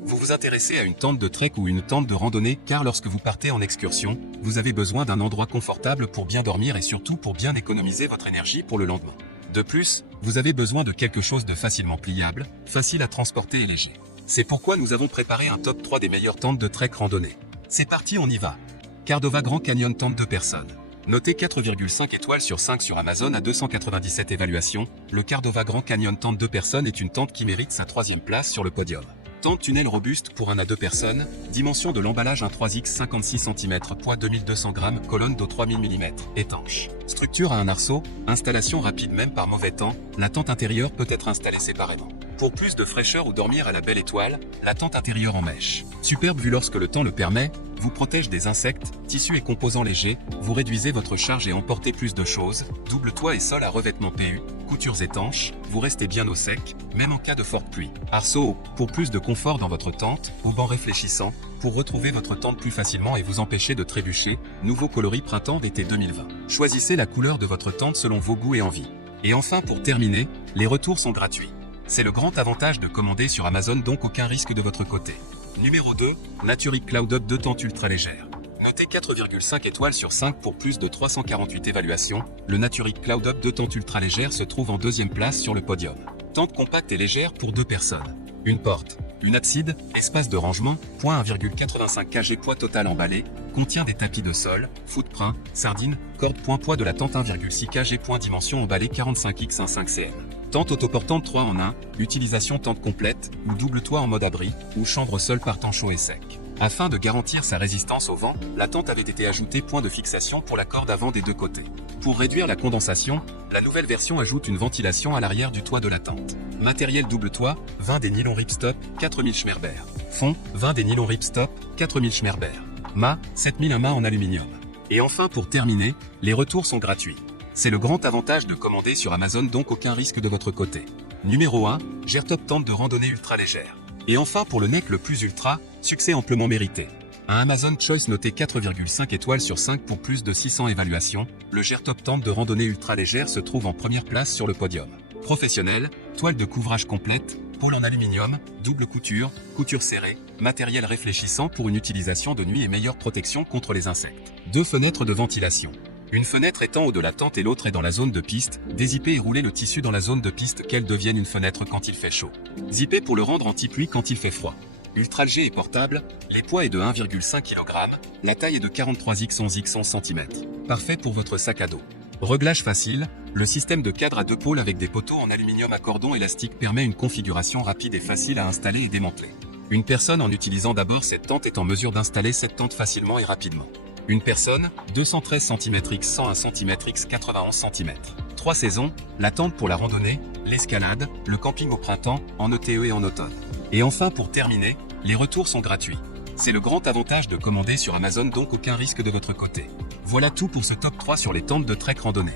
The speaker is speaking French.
Vous vous intéressez à une tente de trek ou une tente de randonnée car lorsque vous partez en excursion, vous avez besoin d'un endroit confortable pour bien dormir et surtout pour bien économiser votre énergie pour le lendemain. De plus, vous avez besoin de quelque chose de facilement pliable, facile à transporter et léger. C'est pourquoi nous avons préparé un top 3 des meilleures tentes de trek randonnée. C'est parti, on y va. Cardova Grand Canyon tente 2 personnes. Noté 4,5 étoiles sur 5 sur Amazon à 297 évaluations, le Cardova Grand Canyon tente 2 personnes est une tente qui mérite sa 3e place sur le podium. Tente tunnel robuste pour 1 à 2 personnes, dimension de l'emballage un 3X 56 cm, poids 2200 g, colonne d'eau 3000 mm, étanche. Structure à un arceau, installation rapide même par mauvais temps, la tente intérieure peut être installée séparément. Pour plus de fraîcheur ou dormir à la belle étoile, la tente intérieure en mèche. Superbe vue lorsque le temps le permet, vous protège des insectes, tissus et composants légers, vous réduisez votre charge et emportez plus de choses, double toit et sol à revêtement PU, coutures étanches, vous restez bien au sec, même en cas de forte pluie. Arceau, pour plus de confort dans votre tente, auban réfléchissant, pour retrouver votre tente plus facilement et vous empêcher de trébucher, nouveau coloris printemps-été 2020. Choisissez la couleur de votre tente selon vos goûts et envies. Et enfin pour terminer, les retours sont gratuits. C'est le grand avantage de commander sur Amazon, donc aucun risque de votre côté. Numéro 2, Naturic Cloud Up 2 tente ultra légère. Noté 4,5 étoiles sur 5 pour plus de 348 évaluations, le Naturic Cloud Up 2 tente ultra légère se trouve en 2e place sur le podium. Tente compacte et légère pour 2 personnes. Une porte, une abside, espace de rangement, point 1,85 kg poids total emballé, contient des tapis de sol, footprint, sardine, corde poids de la tente 1,6 kg point dimension emballée 45x15 cm. Tente autoportante 3 en 1, utilisation tente complète, ou double toit en mode abri, ou chambre seule par temps chaud et sec. Afin de garantir sa résistance au vent, la tente avait été ajoutée point de fixation pour la corde avant des deux côtés. Pour réduire la condensation, la nouvelle version ajoute une ventilation à l'arrière du toit de la tente. Matériel double toit, 20 des nylon ripstop, 4000 Schmerber. Fond, 20 des nylon ripstop, 4000 Schmerber. Mât, 7001 mât en aluminium. Et enfin pour terminer, les retours sont gratuits. C'est le grand avantage de commander sur Amazon, donc aucun risque de votre côté. Numéro 1, Gertop tente de randonnée ultra légère. Et enfin pour le neck le plus ultra, succès amplement mérité. Un Amazon Choice noté 4,5 étoiles sur 5 pour plus de 600 évaluations, le Gertop tente de randonnée ultra légère se trouve en première place sur le podium. Professionnel, toile de couvrage complète, pôle en aluminium, double couture, couture serrée, matériel réfléchissant pour une utilisation de nuit et meilleure protection contre les insectes. 2 fenêtres de ventilation. Une fenêtre est en haut de la tente et l'autre est dans la zone de piste, dézipper et rouler le tissu dans la zone de piste qu'elle devienne une fenêtre quand il fait chaud. Zipper pour le rendre anti-pluie quand il fait froid. Ultra léger et portable, les poids est de 1,5 kg, la taille est de 43x11x11 cm. Parfait pour votre sac à dos. Réglage facile, le système de cadre à 2 pôles avec des poteaux en aluminium à cordon élastique permet une configuration rapide et facile à installer et démanteler. Une personne en utilisant d'abord cette tente est en mesure d'installer cette tente facilement et rapidement. Une personne, 213 cm x 101 cm x 91 cm. 3 saisons, la tente pour la randonnée, l'escalade, le camping au printemps, en ETE et en automne. Et enfin pour terminer, les retours sont gratuits. C'est le grand avantage de commander sur Amazon, donc aucun risque de votre côté. Voilà tout pour ce top 3 sur les tentes de trek randonnée.